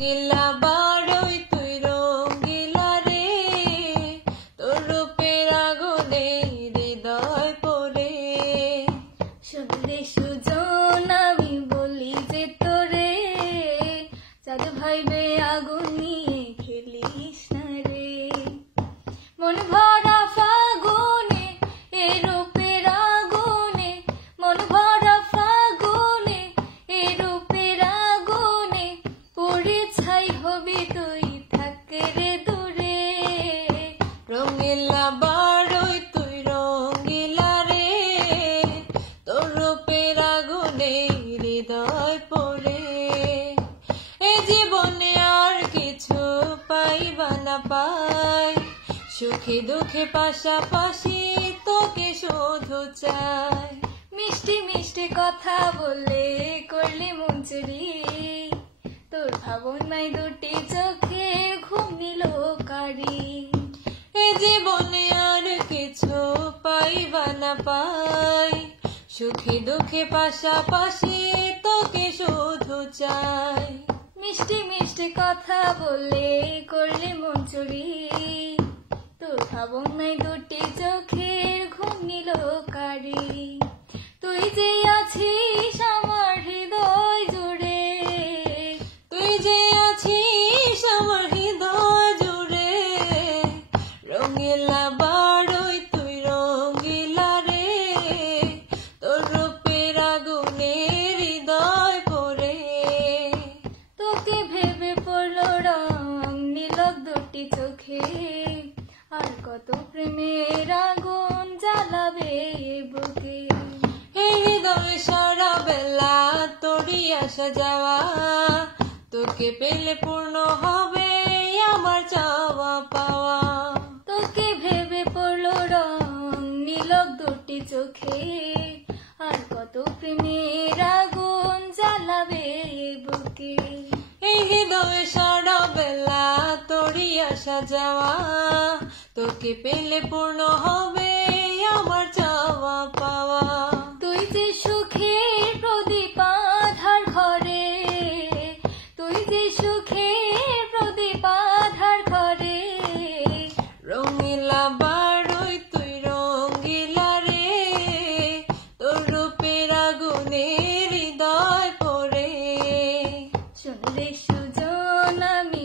রঙিলা বারোই তুই রঙিলা রে, তোর রূপের আগুনে হৃদয় পড়ে। শুনলে সুজন আমি বলি যে তোরে, চাঁদ ভাইবে আগুন নিয়ে খেলিস না রে। মন ভরা ফাগুনে এ রূপের আগুনে, মন ভরা ফাগুনে এ রূপের আগুনে, পড়ে ছাই হবি তুই থাক রে দূরে। রঙিলা বারোই তুই রঙিলা রে, তোর রূপের আগুনে হৃদয় পড়ে। এ জীবনে আর কিছু পাইবা না পাই, সুখে দুঃখে পাশাপাশি তোকে শুধু চাই। মিষ্টি মিষ্টি কথা বলে করলি মন চুরি, তোর ভাবনায় দুটি চোখে ঘুম নিল কারি। এ জীবনে আর কিছু পাইবা না পাই, সুখে দুঃখে পাশাপাশি তোকে শুধু চাই। মিষ্টি মিষ্টি কথা বলে করলি মন চুরি, তোর ভাবনায় দুটি চোখের ঘুম নিল কারি। তুই যে আছিস আমার হৃদয় জুড়ে, তুই যে আছিস আমার হৃদয় জুড়ে। রঙিলা বারোই তুই রঙিলা রে, তোর রূপের আগুনে হৃদয় পড়ে। তোকে ভেবে পড়লো রং নীলক দুটি চোখে, আর কত প্রেমের আগুন জ্বালাবে বুকে। এই হৃদয় সারা বেলা তোরই আসা যাওয়া, তোকে পেলে পূর্ণ হবে আমার চাওয়া পাওয়া। তোকে ভেবে পড়লো রং নীলক দুটি চোখে, আর কত প্রেমের আগুন জ্বালাবে বুকে। এই হৃদয় সারা বেলা তোরই আসা যাওয়া, তোকে পেলে পূর্ণ হবে আমার চাওয়া পাওয়া। তুই যে সুখের প্রদীপ আধার ঘরে, তুই যে সুখের প্রদীপ আধার ঘরে। রঙিলা বারোই তুই রঙিলা রে, তোর রূপের আগুনে হৃদয় পড়ে। শুনলে সুজন আমি